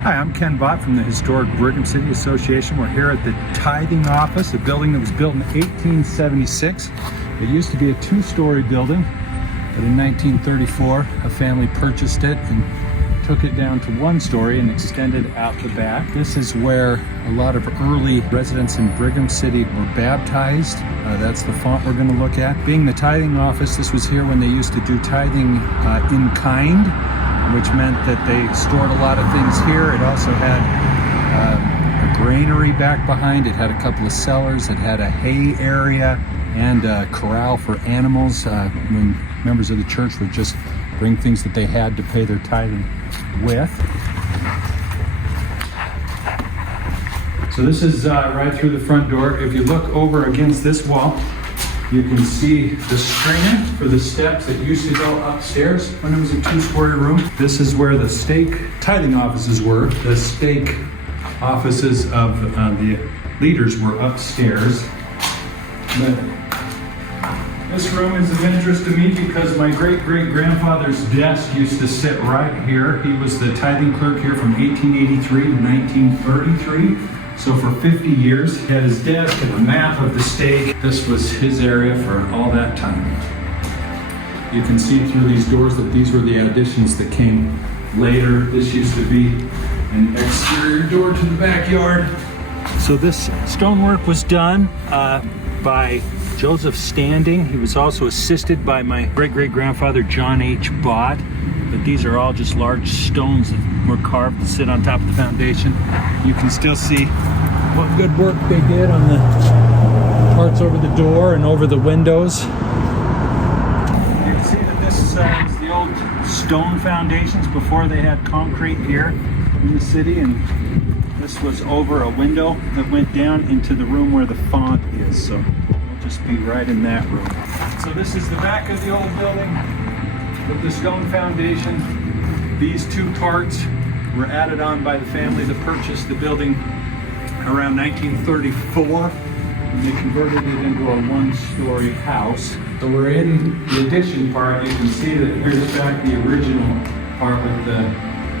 Hi, I'm Ken Bott from the historic Brigham City Association. We're here at the Tithing Office, a building that was built in 1876. It used to be a two-story building, but in 1934, a family purchased it and took it down to one story and extended out the back. This is where a lot of early residents in Brigham City were baptized. That's the font we're going to look at. Being the Tithing Office, this was here when they used to do tithing in kind, which meant that they stored a lot of things here. It also had a granary back behind. It had a couple of cellars. It had a hay area and a corral for animals when members of the church would just bring things that they had to pay their tithing with. So this is right through the front door. If you look over against this wall, you can see the stringer for the steps that used to go upstairs when it was a two-story room. This is where the stake tithing offices were. The stake offices of the leaders were upstairs. But this room is of interest to me because my great-great-grandfather's desk used to sit right here. He was the tithing clerk here from 1883 to 1933. So for 50 years, he had his desk and a map of the stake. This was his area for all that time. You can see through these doors that these were the additions that came later. This used to be an exterior door to the backyard. So this stonework was done by Joseph Standing. He was also assisted by my great-great-grandfather John H. Bott. But these are all just large stones that were carved to sit on top of the foundation. You can still see what good work they did on the parts over the door and over the windows. You can see that this is the old stone foundations before they had concrete here in the city, and this was over a window that went down into the room where the font is. So we'll just be right in that room. So this is the back of the old building with the stone foundation. These two parts were added on by the family that purchased the building around 1934, and they converted it into a one-story house. So we're in the addition part. You can see that here's back the original part with the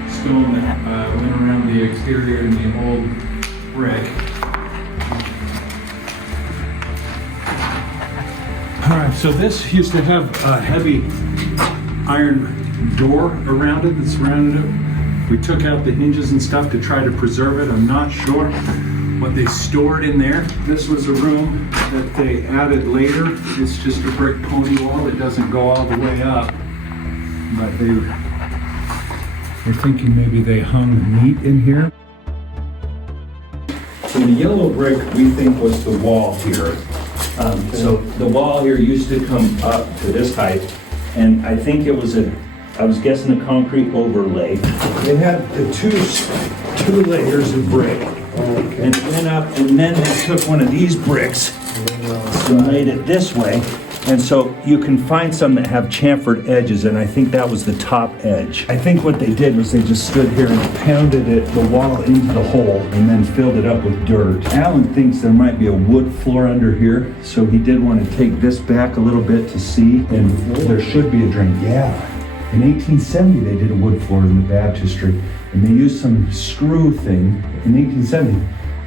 stone that went around the exterior and the old brick. All right, so this used to have a heavy iron door around it that surrounded it. We took out the hinges and stuff to try to preserve it. I'm not sure what they stored in there. This was a room that they added later. It's just a brick pony wall. It doesn't go all the way up, but they're thinking maybe they hung meat in here. So the yellow brick we think was the wall here. So the wall here used to come up to this height, and I think it was I was guessing a concrete overlay. They had the two layers of brick, and it went up, and then they took one of these bricks and laid it this way. And so you can find some that have chamfered edges, and I think that was the top edge. I think what they did was they just stood here and pounded the wall into the hole and then filled it up with dirt. Alan thinks there might be a wood floor under here, so he did want to take this back a little bit to see, and there should be a drain. Yeah. In 1870, they did a wood floor in the baptistry, and they used some screw thing in 1870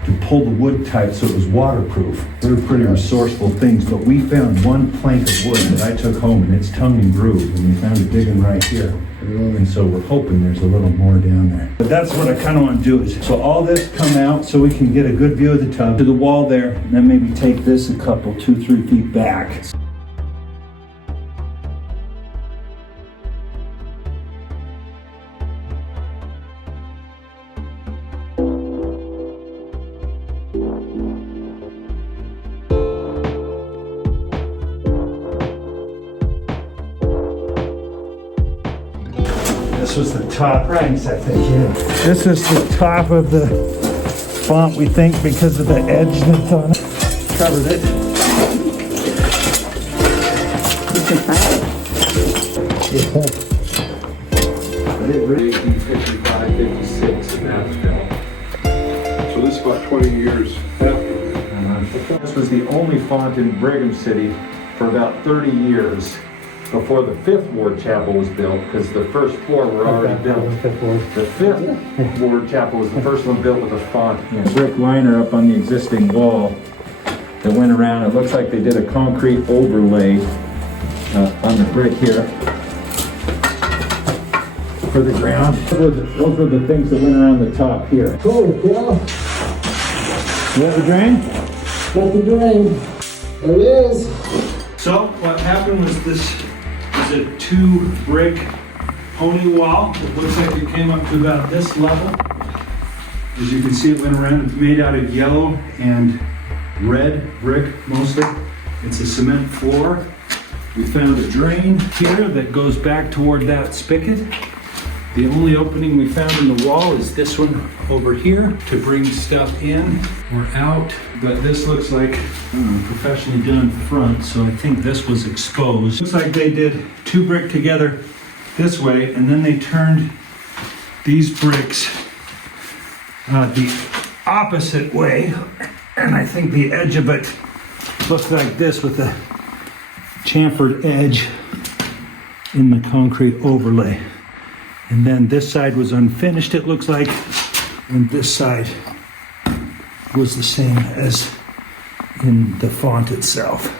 to pull the wood tight so it was waterproof. They were pretty resourceful things, but we found one plank of wood that I took home, and it's tongue and groove, and we found a big one right here. And so we're hoping there's a little more down there. But that's what I kind of want to do is, so all this come out so we can get a good view of the tub to the wall there, and then maybe take this a couple, 2-3 feet back. This was the top ranks, I think, yeah. This is the top of the font, we think, because of the edge that's on it. Covered it. You can find it. Yeah. But it really 55, 56 in that film. So this is about 20 years after. This was the only font in Brigham City for about 30 years. before the Fifth Ward Chapel was built, because the first floor were already built. The Fifth Ward Chapel was the first one built with a font. Brick liner up on the existing wall that went around. It looks like they did a concrete overlay on the brick here for the ground. Those were the things that went around the top here. Cool, yeah. You have a drain? Got the drain. There it is. So what happened was this is a 2-brick pony wall. It looks like it came up to about this level. As you can see, it went around. It's made out of yellow and red brick mostly. It's a cement floor. We found a drain here that goes back toward that spigot. The only opening we found in the wall is this one over here to bring stuff in or out. But this looks like professionally done front, so I think this was exposed. Looks like they did 2 brick together this way, and then they turned these bricks the opposite way. And I think the edge of it looks like this with the chamfered edge in the concrete overlay. And then this side was unfinished, it looks like, and this side was the same as in the font itself.